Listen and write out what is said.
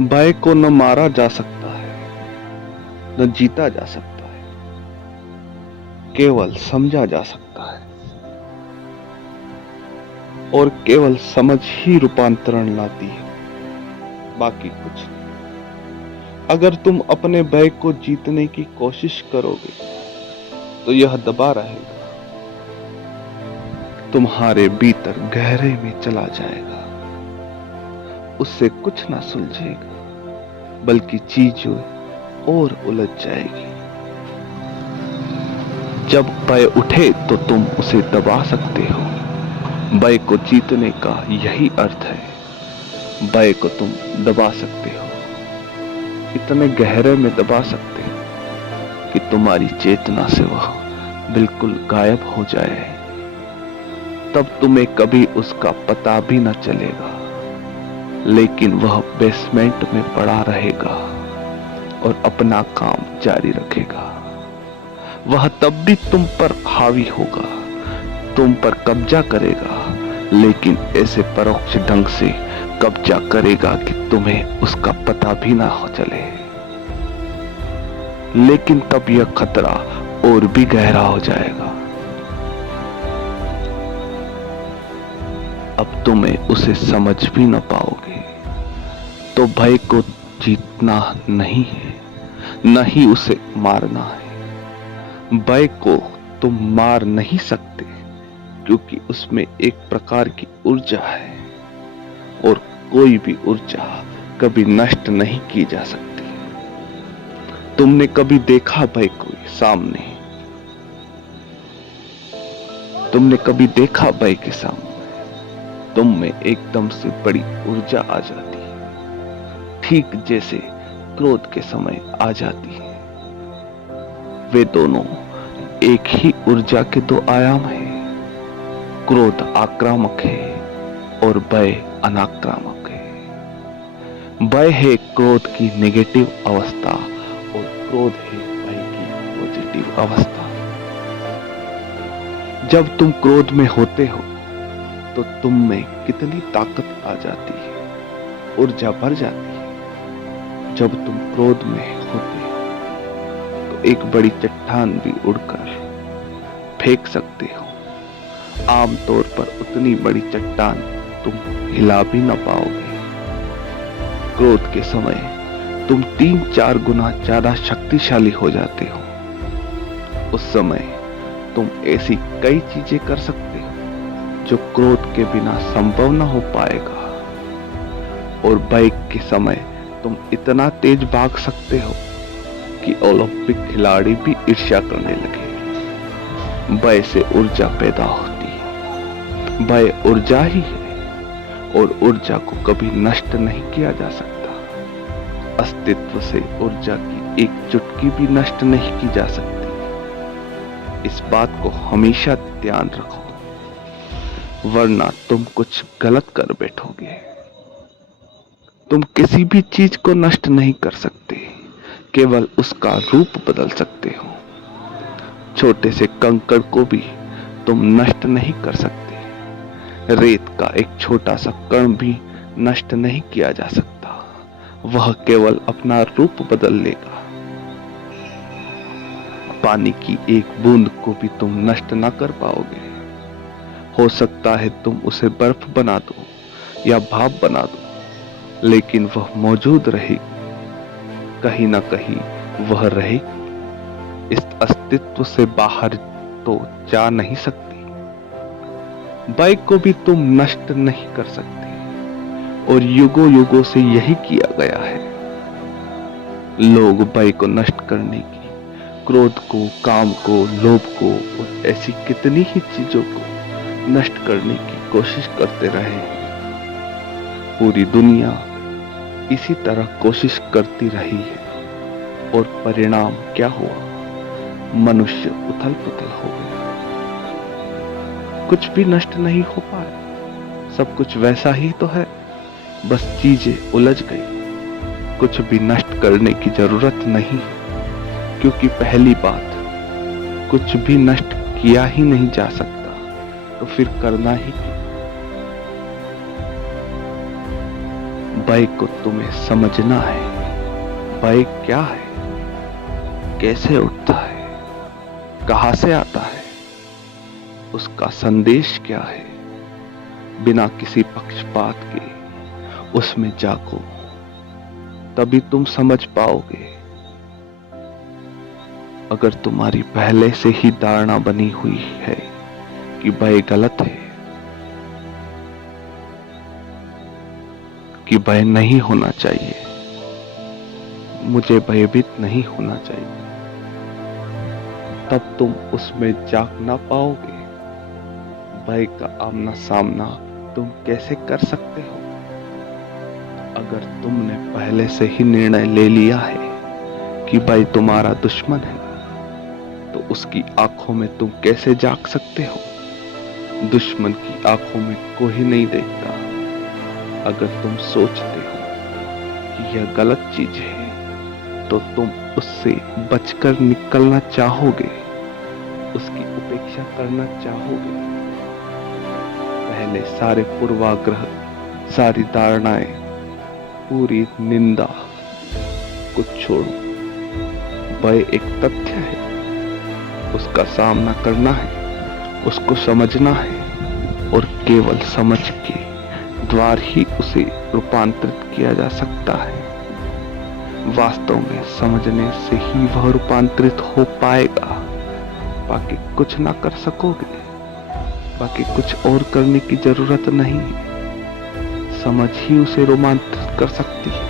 भय को न मारा जा सकता है, न जीता जा सकता है, केवल समझा जा सकता है। और केवल समझ ही रूपांतरण लाती है, बाकी कुछ नहीं। अगर तुम अपने भय को जीतने की कोशिश करोगे तो यह दबा रहेगा, तुम्हारे भीतर गहरे में चला जाएगा। उससे कुछ ना सुलझेगा, बल्कि चीजें और उलझ जाएगी। जब भय उठे तो तुम उसे दबा सकते हो। भय को जीतने का यही अर्थ है। भय को तुम दबा सकते हो, इतने गहरे में दबा सकते हो कि तुम्हारी चेतना से वह बिल्कुल गायब हो जाए। तब तुम्हें कभी उसका पता भी न चलेगा, लेकिन वह बेसमेंट में पड़ा रहेगा और अपना काम जारी रखेगा। वह तब भी तुम पर हावी होगा, तुम पर कब्जा करेगा, लेकिन ऐसे परोक्ष ढंग से कब्जा करेगा कि तुम्हें उसका पता भी ना हो चले। लेकिन तब यह खतरा और भी गहरा हो जाएगा। अब तुम्हें उसे समझ भी न पाओगे। तो भय को जीतना नहीं है, न ही उसे मारना है। भय को तुम मार नहीं सकते, क्योंकि उसमें एक प्रकार की ऊर्जा है, और कोई भी ऊर्जा कभी नष्ट नहीं की जा सकती। तुमने कभी देखा भय को सामने? तुमने कभी देखा भय के सामने? तुम में एकदम से बड़ी ऊर्जा आ जाती है, ठीक जैसे क्रोध के समय आ जाती है। वे दोनों एक ही ऊर्जा के दो आयाम हैं। क्रोध आक्रामक है और भय अनाक्रामक है। भय है क्रोध की नेगेटिव अवस्था और क्रोध है भय की पॉजिटिव अवस्था। जब तुम क्रोध में होते हो तो तुम में कितनी ताकत आ जाती है, ऊर्जा भर जाती है। जब तुम क्रोध में होते हो तो एक बड़ी चट्टान भी उड़कर फेंक सकते हो। आमतौर पर उतनी बड़ी चट्टान तुम हिला भी न पाओगे। क्रोध के समय तुम 3-4 गुना ज्यादा शक्तिशाली हो जाते हो। उस समय तुम ऐसी कई चीजें कर सकते हो जो क्रोध के बिना संभव न हो पाएगा। और भय के समय तुम इतना तेज भाग सकते हो कि ओलंपिक खिलाड़ी भी ईर्ष्या करने लगे। भय से ऊर्जा पैदा होती है। भय ऊर्जा ही है, और ऊर्जा को कभी नष्ट नहीं किया जा सकता। अस्तित्व से ऊर्जा की एक चुटकी भी नष्ट नहीं की जा सकती। इस बात को हमेशा ध्यान रखो, वरना तुम कुछ गलत कर बैठोगे। तुम किसी भी चीज को नष्ट नहीं कर सकते, केवल उसका रूप बदल सकते हो। छोटे से कंकड़ को भी तुम नष्ट नहीं कर सकते। रेत का एक छोटा सा कण भी नष्ट नहीं किया जा सकता, वह केवल अपना रूप बदल लेगा। पानी की एक बूंद को भी तुम नष्ट ना कर पाओगे। हो सकता है तुम उसे बर्फ बना दो या भाप बना दो, लेकिन वह मौजूद रहेगी। कहीं ना कहीं वह रहेगी। इस अस्तित्व से बाहर तो जा नहीं सकती। भय को भी तुम नष्ट नहीं कर सकते, और युगों युगों से यही किया गया है। लोग भय को नष्ट करने की, क्रोध को, काम को, लोभ को और ऐसी कितनी ही चीजों को नष्ट करने की कोशिश करते रहे। पूरी दुनिया इसी तरह कोशिश करती रही है, और परिणाम क्या हुआ? मनुष्य उथल पुथल हो गया। कुछ भी नष्ट नहीं हो पाया, सब कुछ वैसा ही तो है, बस चीजें उलझ गई। कुछ भी नष्ट करने की जरूरत नहीं, क्योंकि पहली बात, कुछ भी नष्ट किया ही नहीं जा सकता, तो फिर करना ही क्यों? भय को तुम्हें समझना है। भय क्या है, कैसे उठता है, कहां से आता है, उसका संदेश क्या है। बिना किसी पक्षपात के उसमें जागो, तभी तुम समझ पाओगे। अगर तुम्हारी पहले से ही धारणा बनी हुई है कि भय गलत है, कि भय नहीं होना चाहिए, मुझे भयभीत नहीं होना चाहिए, तब तुम उसमें जाग ना पाओगे। भय का आमना सामना तुम कैसे कर सकते हो? अगर तुमने पहले से ही निर्णय ले लिया है कि भय तुम्हारा दुश्मन है, तो उसकी आंखों में तुम कैसे जाग सकते हो? दुश्मन की आंखों में कोई नहीं देखता। अगर तुम सोचते हो कि यह गलत चीज है, तो तुम उससे बचकर निकलना चाहोगे, उसकी उपेक्षा करना चाहोगे। पहले सारे पूर्वाग्रह, सारी धारणाएं, पूरी निंदा को छोड़ो। भय एक तथ्य है, उसका सामना करना है, उसको समझना है, और केवल समझ के द्वार ही उसे रूपांतरित किया जा सकता है। वास्तव में समझने से ही वह रूपांतरित हो पाएगा। बाकी कुछ ना कर सकोगे, बाकी कुछ और करने की जरूरत नहीं। समझ ही उसे रूपांतरित कर सकती है।